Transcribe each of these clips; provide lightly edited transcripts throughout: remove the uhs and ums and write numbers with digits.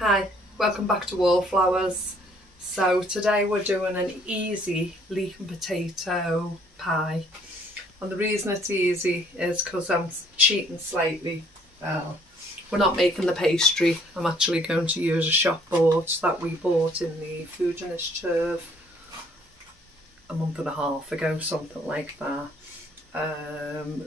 Hi, welcome back to Wallflowers. So today we're doing an easy leek and potato pie. And the reason it's easy is because I'm cheating slightly. We're not making the pastry. I'm actually going to use a shop board that we bought in the food initiative a month and a half ago, something like that.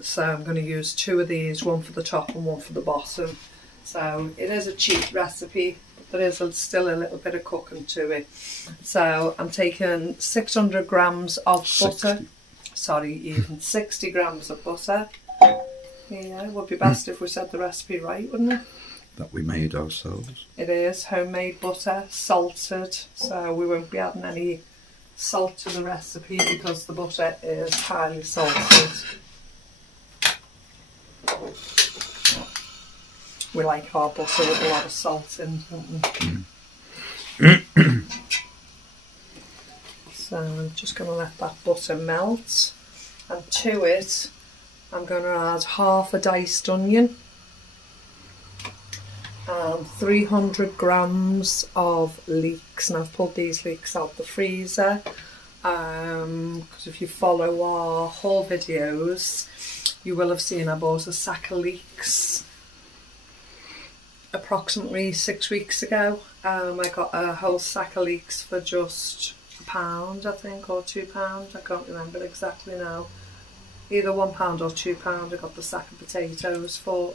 So I'm going to use two of these, one for the top and one for the bottom. So it is a cheap recipe, but there is still a little bit of cooking to it. So I'm taking 600 grams of butter. Sorry, even 60 grams of butter. Yeah, it would be best if we said the recipe right, wouldn't it? That we made ourselves. It is homemade butter, salted, so we won't be adding any salt to the recipe because the butter is highly salted. We like our butter with a lot of salt in, don't we? So I'm just going to let that butter melt, and to it I'm going to add half a diced onion and 300 grams of leeks, and I've pulled these leeks out the freezer because if you follow our haul videos you will have seen I bought a sack of leeks approximately 6 weeks ago. I got a whole sack of leeks for just £1 I think, or £2, I can't remember exactly now, either £1 or £2. I got the sack of potatoes for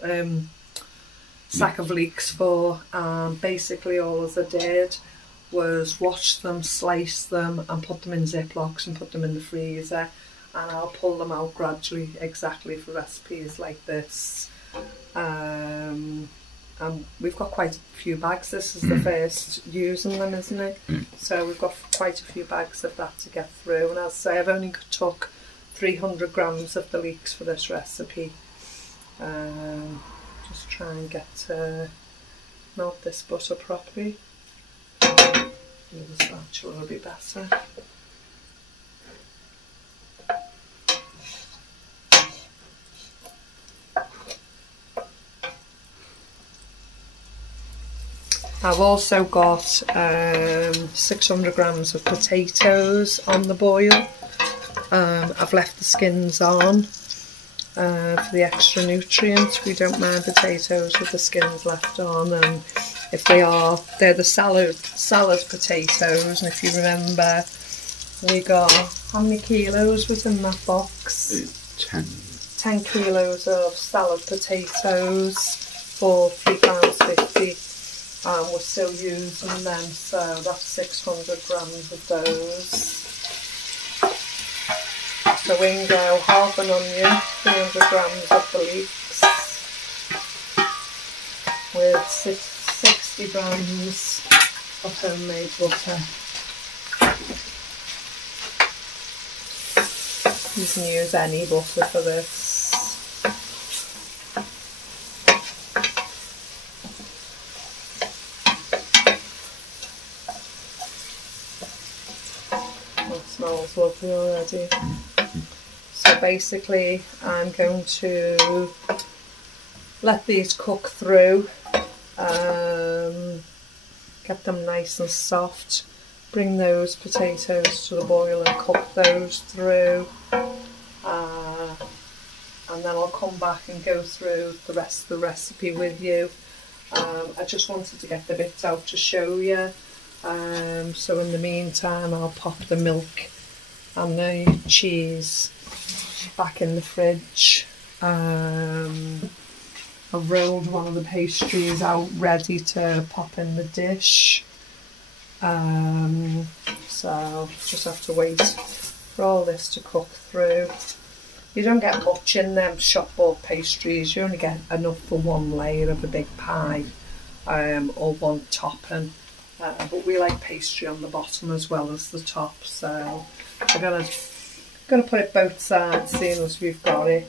sack of leeks for, basically all I did was wash them, slice them and put them in Ziplocs and put them in the freezer, and I'll pull them out gradually exactly for recipes like this. And we've got quite a few bags. This is the first using them, isn't it? So we've got quite a few bags of that to get through, and as I say, I've only took 300 grams of the leeks for this recipe. Just try and get melt this butter properly. Use a spatula will be better. I've also got 600 grams of potatoes on the boil. I've left the skins on for the extra nutrients. We don't mind potatoes with the skins left on, and if they're the salad potatoes. And if you remember, we got, how many kilos was in that box? 10 kilos of salad potatoes for £3.50. We're still using them, so that's 600 grams of those. So in go half an onion, 300 grams of the leeks, with 60 grams of homemade butter. You can use any butter for this. Smells lovely already. So basically I'm going to let these cook through, get them nice and soft, bring those potatoes to the boil and cook those through, and then I'll come back and go through the rest of the recipe with you. I just wanted to get the bits out to show you. So in the meantime I'll pop the milk and the cheese back in the fridge. I've rolled one of the pastries out ready to pop in the dish. So just have to wait for all this to cook through. You don't get much in them shop bought pastries, you only get enough for one layer of a big pie, or one topping. But we like pastry on the bottom as well as the top, so I'm gonna put it both sides, seeing as we've got it.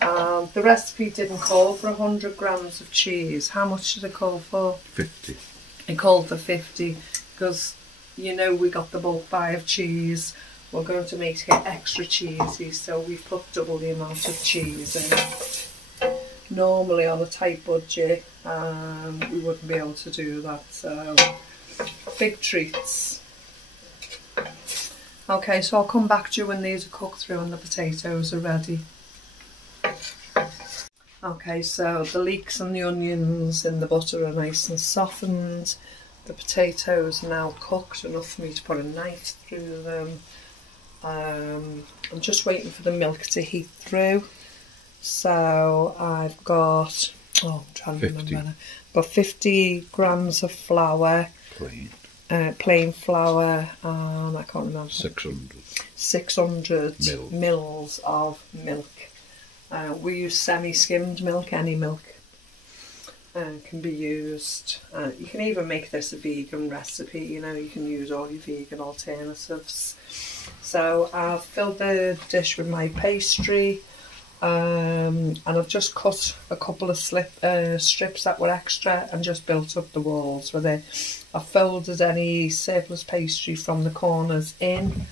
The recipe didn't call for 100 grams of cheese. How much did it call for? 50. It called for 50 because you know we got the bulk buy of cheese. We're going to make it extra cheesy, so we've put double the amount of cheese in. normally on a tight budget we wouldn't be able to do that, so big treats. Okay, so I'll come back to you when these are cooked through and the potatoes are ready. Okay, so the leeks and the onions in the butter are nice and softened. The potatoes are now cooked enough for me to put a knife through them. I'm just waiting for the milk to heat through. So I've got, I'm trying to remember now. Got 50 grams of flour. Plain flour, and I can't remember. 600 mils of milk. We use semi-skimmed milk, any milk can be used. You can even make this a vegan recipe, you know, you can use all your vegan alternatives. So I've filled the dish with my pastry, and I've just cut a couple of strips that were extra and just built up the walls with it. I've folded any surplus pastry from the corners in,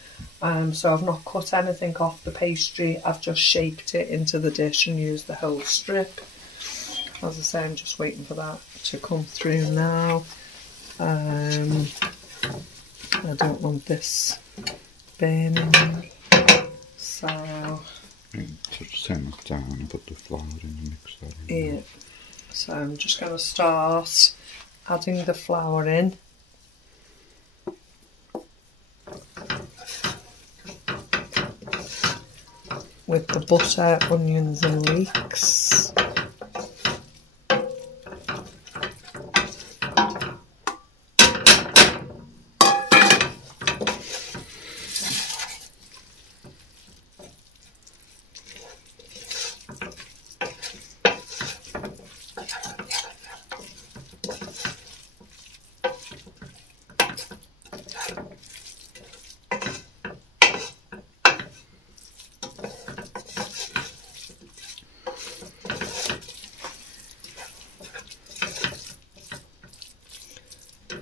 so I've not cut anything off the pastry, I've just shaped it into the dish and used the whole strip. As I say, I'm just waiting for that to come through now. I don't want this burning, so... Just turn it down and put the flour in and mix that in. Yeah, so I'm just going to start adding the flour in. With the butter, onions and leeks.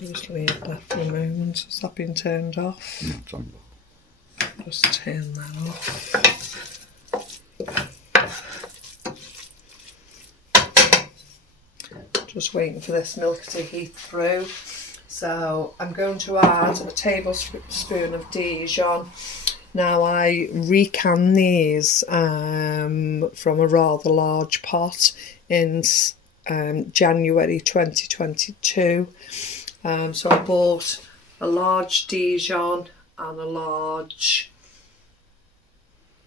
Just leave that for a moment. Has that been turned off? No, it's on low. Just turn that off. Just waiting for this milk to heat through. So I'm going to add a tablespoon of Dijon. Now I recan these from a rather large pot in January 2022. So I bought a large Dijon and a large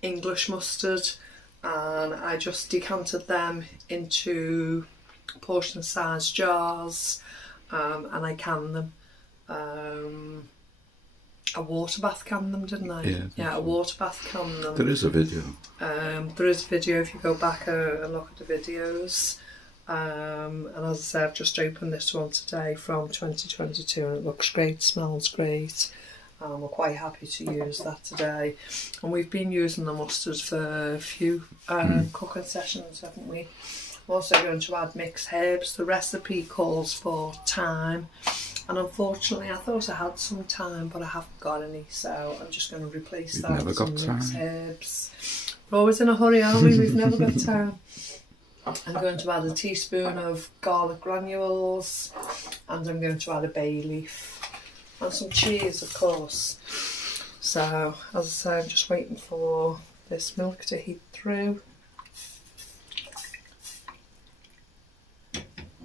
English mustard, and I just decanted them into portion sized jars, and I canned them. A water bath canned them, didn't I? Yeah, a water bath canned them. There is a video. There is a video if you go back and look at the videos. And as I say, I've just opened this one today from 2022 and it looks great, smells great. We're quite happy to use that today. And we've been using the mustard for a few cooking sessions, haven't we? I'm also going to add mixed herbs. The recipe calls for thyme, and unfortunately I thought I had some thyme but I haven't got any, so I'm just going to replace that with some mixed herbs. We're always in a hurry, aren't we? We've never got time. I'm going to add a teaspoon of garlic granules, and I'm going to add a bay leaf and some cheese, of course. So, as I say, I'm just waiting for this milk to heat through.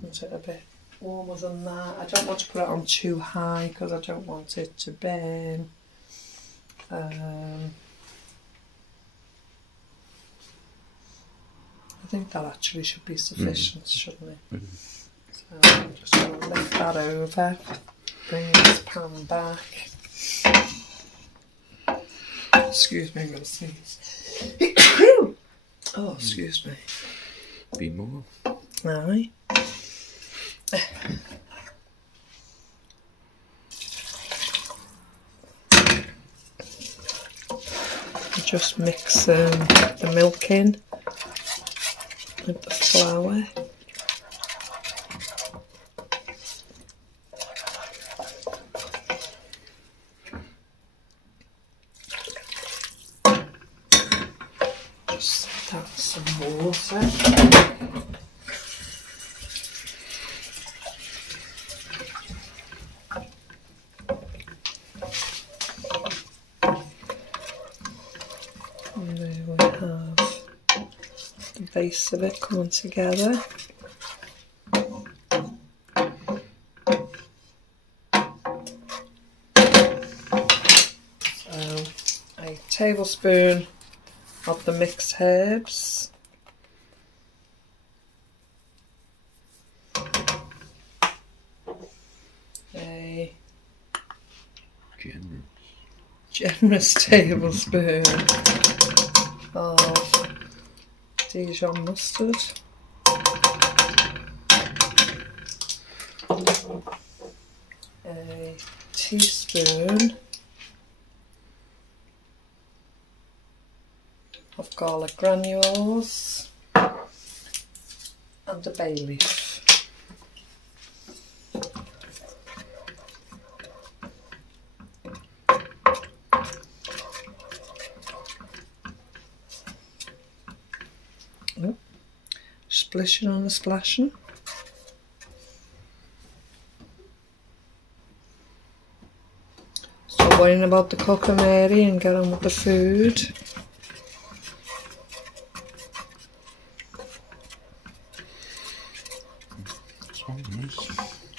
Is it a bit warmer than that? I don't want to put it on too high because I don't want it to burn. I think that actually should be sufficient, shouldn't it? So I'm just going to lift that over, bring this pan back. Excuse me, I'm going to sneeze. Oh, excuse me. Be more. Aye. Just mix the milk in with the flour. Just add some water. face of it coming together. So a tablespoon of the mixed herbs. A generous tablespoon of Dijon mustard. A teaspoon of garlic granules and a bay leaf. Splishing and a splashing. Stop worrying about the cooker, Mary, and get on with the food.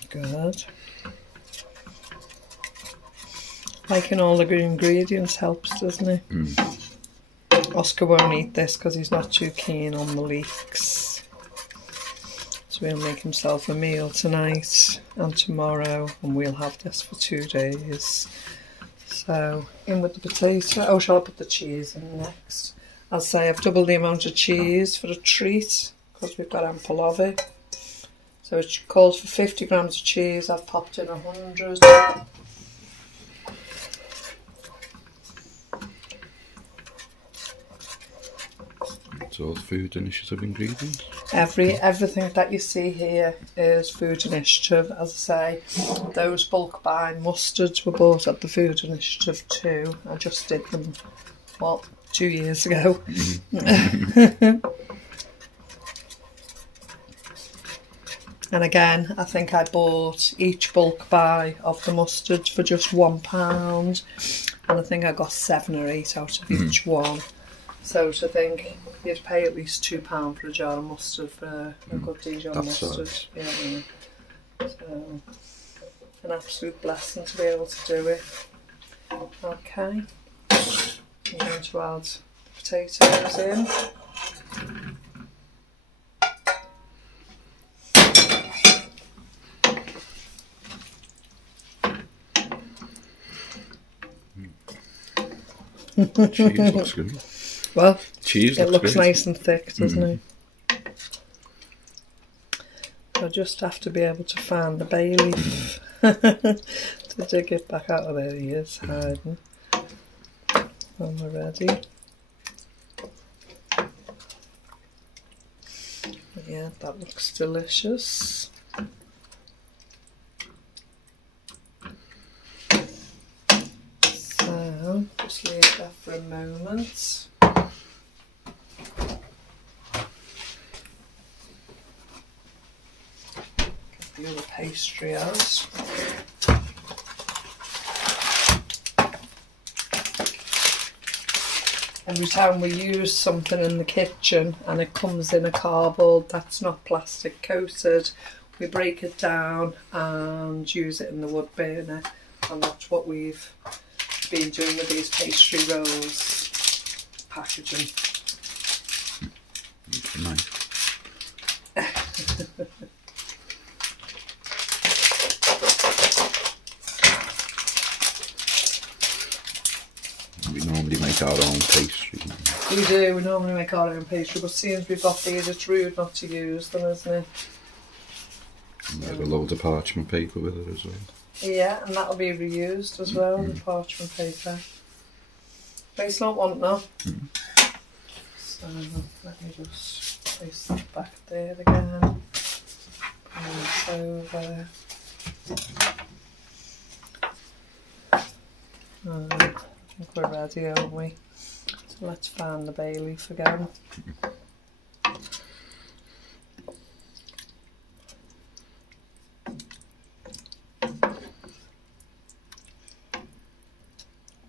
Good. Liking all the good ingredients helps, doesn't it? Oscar won't eat this because he's not too keen on the leeks. So he'll make himself a meal tonight and tomorrow, and we'll have this for 2 days. So in with the potato. Oh, shall I put the cheese in next? I'll say I've doubled the amount of cheese for a treat because we've got ample of it. So it calls for 50 grams of cheese. I've popped in 100. It's all Food Initiative ingredients? Everything that you see here is Food Initiative. As I say, those bulk buy mustards were bought at the Food Initiative too. I just did them, what, 2 years ago. And again, I think I bought each bulk buy of the mustards for just £1, and I think I got 7 or 8 out of each one. So to think you'd pay at least £2 for a jar of mustard for a good Dijon mustard. Yeah. So an absolute blessing to be able to do it. Okay, I'm going to add the potatoes in. Cheese looks good. Well, cheese it looks good. Nice and thick, doesn't it? I just have to be able to find the bay leaf to dig it back out. Oh, there he is, hiding. When we're ready. Yeah, that looks delicious. So, just leave that for a moment. Get the other pastry out. Every time we use something in the kitchen and it comes in a cardboard that's not plastic coated, we break it down and use it in the wood burner, and that's what we've been doing with these pastry rolls packaging. Nice. We normally make our own pastry. We do, we normally make our own pastry, but seeing as we've got these, it's rude not to use them, isn't it? And we have a load of parchment paper with it as well. Yeah, and that'll be reused as well, the parchment paper. But it's not want that. So let me just place that back there again. Bring this over. I think we're ready, aren't we? So let's find the bay leaf again.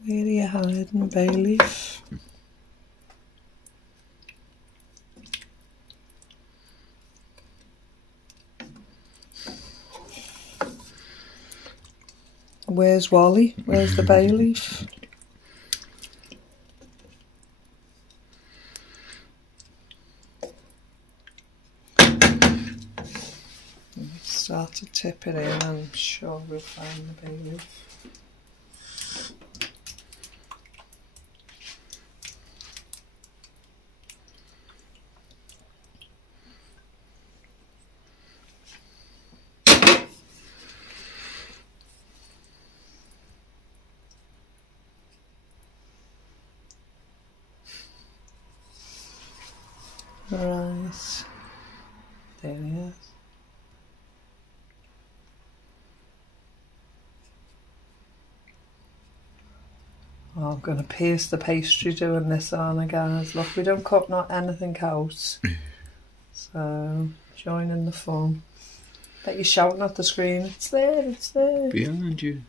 Where are you hiding, bay leaf? Where's Wally? Where's the bay leaf? Start to tip it in, I'm sure we'll find the bay leaf. Right, there he is. Oh, I'm going to paste the pastry doing this on, guys. Look, we don't cut not anything out. So, join in the fun. Bet you're shouting at the screen, it's there, it's there. Behind you.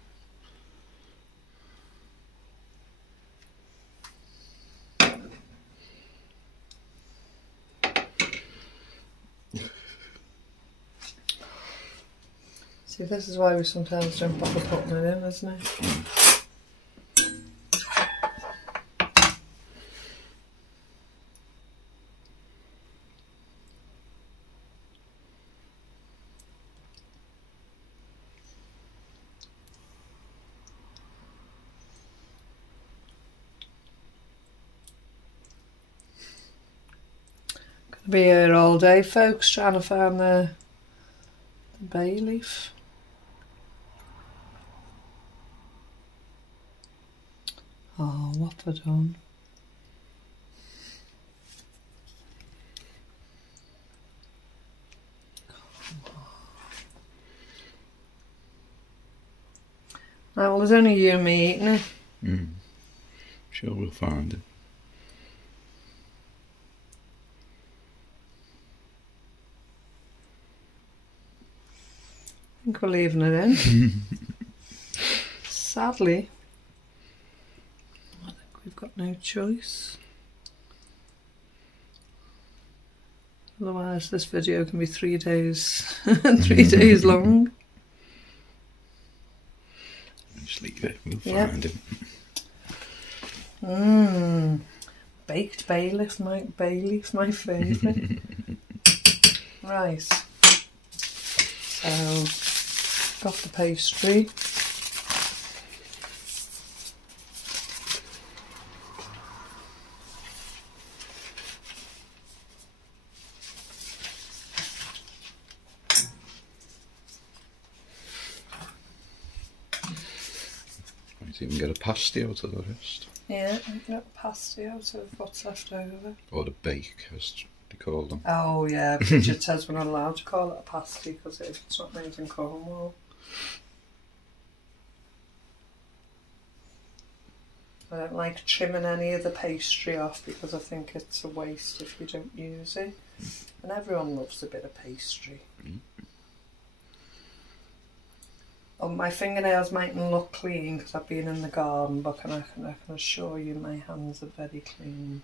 See, this is why we sometimes don't bother putting it in, isn't it? Gonna be here all day, folks, trying to find the bay leaf. Oh, what have I done? Right, well, there's only you and me eating it. Sure we'll find it. I think we're leaving it in. Sadly, I think we've got no choice. Otherwise, this video can be 3 days, 3 days long. Just leave it, we'll find it. Baked bay leaf, my favourite. Right, so got the pastry. Might even get a pasty out of the rest. Yeah, I get a pasty out of what's left over. Or the bake, as they call them. Oh yeah, Bridget says we're not allowed to call it a pasty because it's not made in Cornwall. I don't like trimming any of the pastry off because I think it's a waste if you don't use it. And everyone loves a bit of pastry. Oh, my fingernails mightn't look clean because I've been in the garden, but I can assure you my hands are very clean.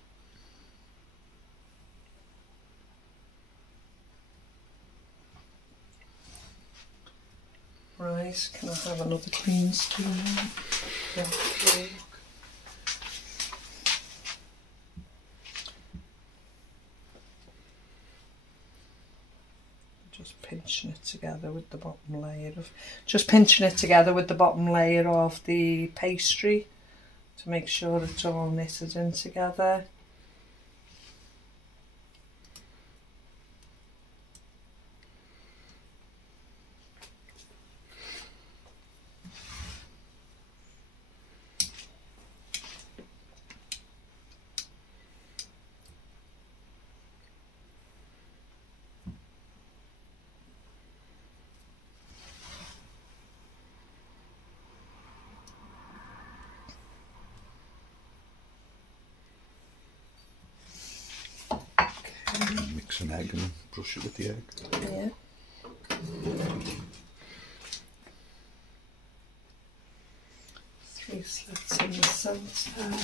Right, can I have another clean spoon? Yeah, okay. Just pinching it together with the bottom layer of the pastry to make sure it's all knitted in together. Mix an egg and brush it with the egg. Yeah. Three slits in the centre.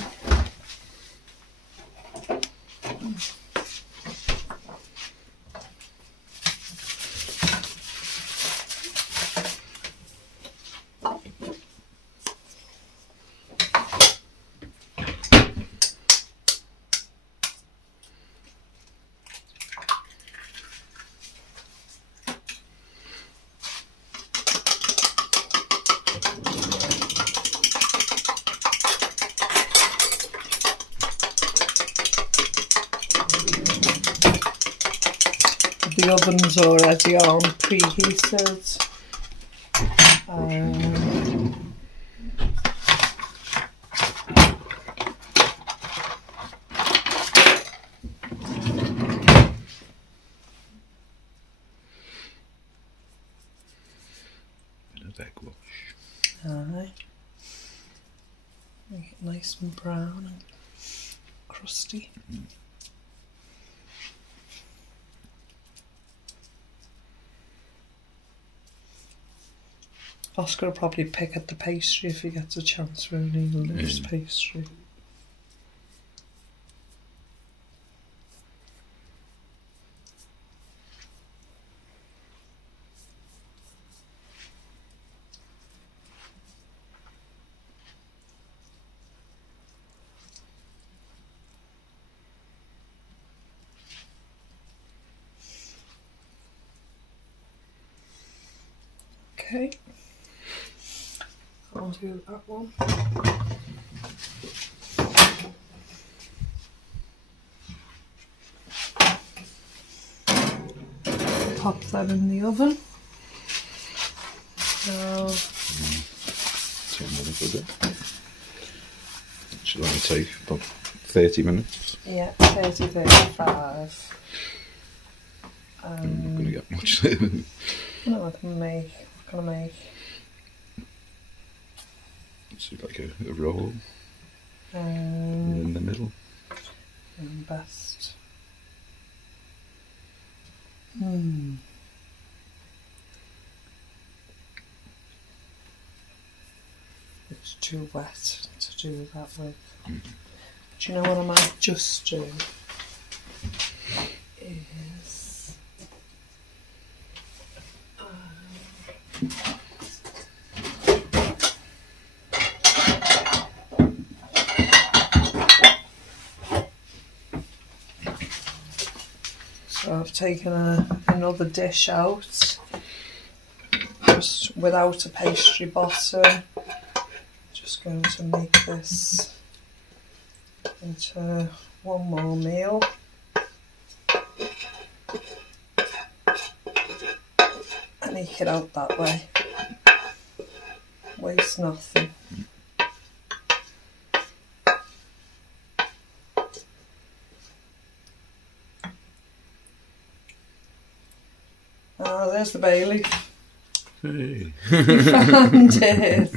the oven's already on, preheated. Bit of egg wash. Aye. Make it nice and brown and crusty. Oscar will probably pick at the pastry if he gets a chance for any loose pastry. Okay, I'll do that one. Pop that in the oven. Now, 10 minutes of it. Should only take about 30 minutes. yeah, 35. I'm not going to get much. No, I can make. What can I make? It's like a roll In in the middle. Best. It's too wet to do that with. Do you know what I might just do? Is so I've taken another dish out, just without a pastry bottom. Just going to make this into one more meal. And eke it out that way. Waste nothing. Ah, there's the bay leaf. Hey. You found it.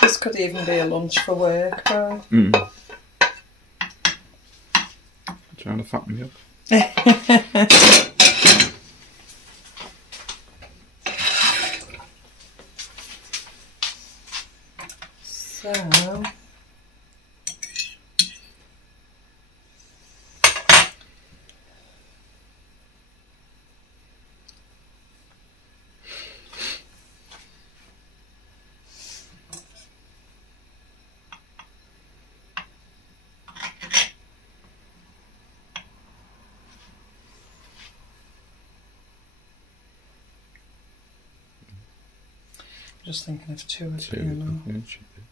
This could even be a lunch for work, right? Trying to fatten me up. So, just thinking of two of them. Yeah, it should be.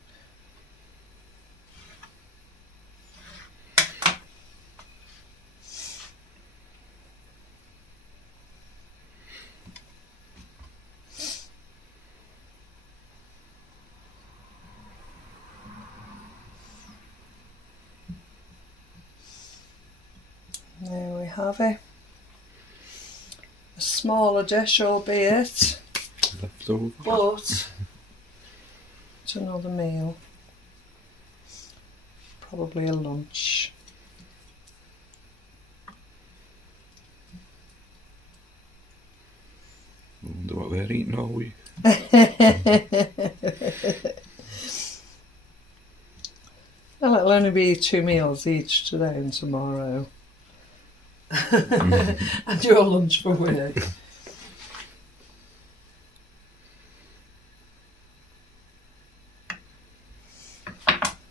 There we have it. A smaller dish, albeit, Left over. but it's another meal. Probably a lunch. I wonder what we're eating all week. Well, it'll only be 2 meals each today and tomorrow. And your lunch for work.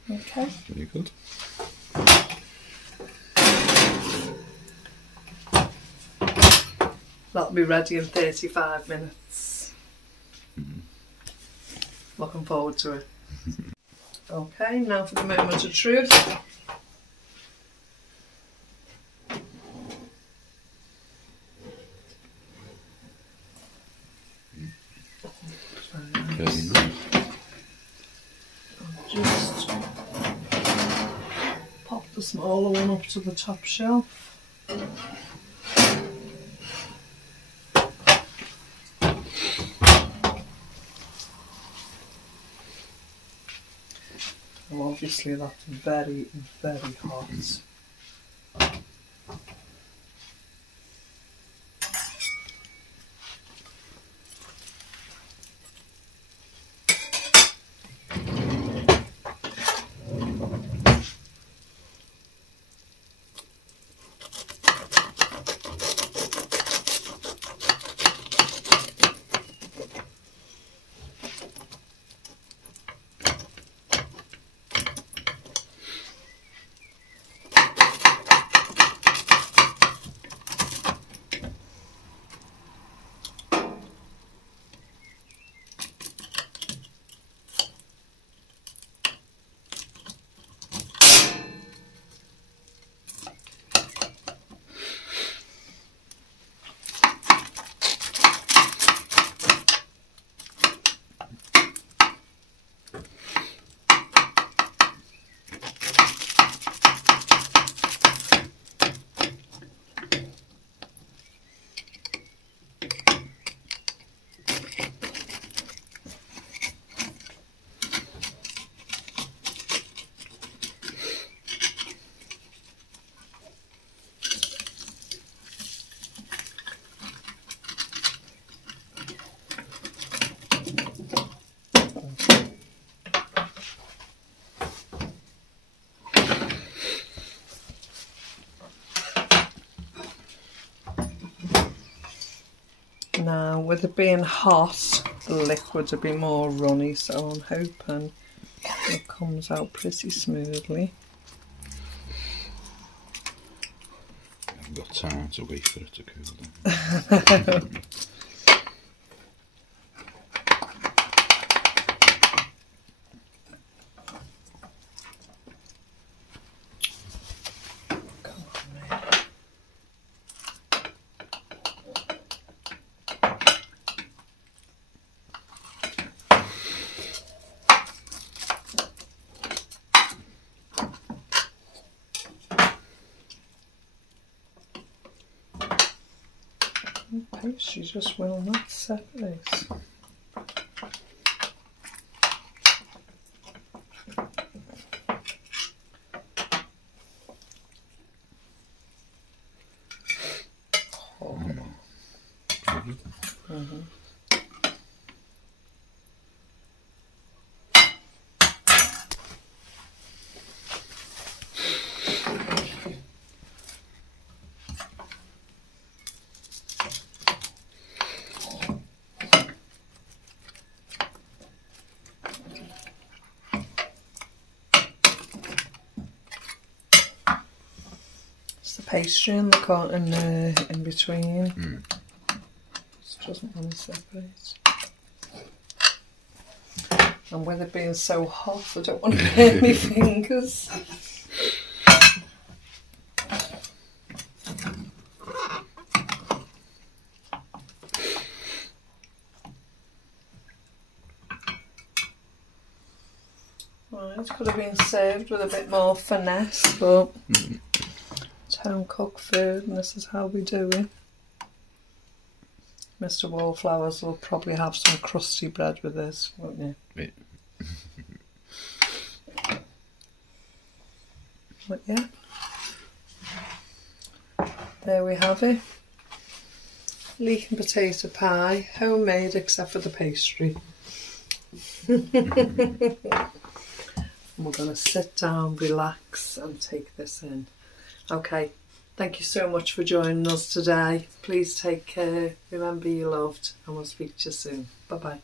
Okay. Very good. That'll be ready in 35 minutes. Looking forward to it. Okay, now for the moment of truth. Very nice. I'll just pop the smaller one up to the top shelf. Well, obviously that's very, very hot. Now, with it being hot, the liquid will be more runny, so I'm hoping it comes out pretty smoothly. I've got time to wait for it to cool down. Pastry just will not separate. Oh. Mm-hmm. The pastry and the cotton in between. Just doesn't want to separate. And with it being so hot, I don't want to burn my fingers. Right, could have been served with a bit more finesse, but it's home cooked food and this is how we do it. Mr. Wallflowers will probably have some crusty bread with this, won't you? Yeah. But yeah, there we have it. Leek and potato pie, homemade except for the pastry. And we're going to sit down, relax and take this in. Okay, thank you so much for joining us today. Please take care, remember you're loved, and we'll speak to you soon. Bye bye.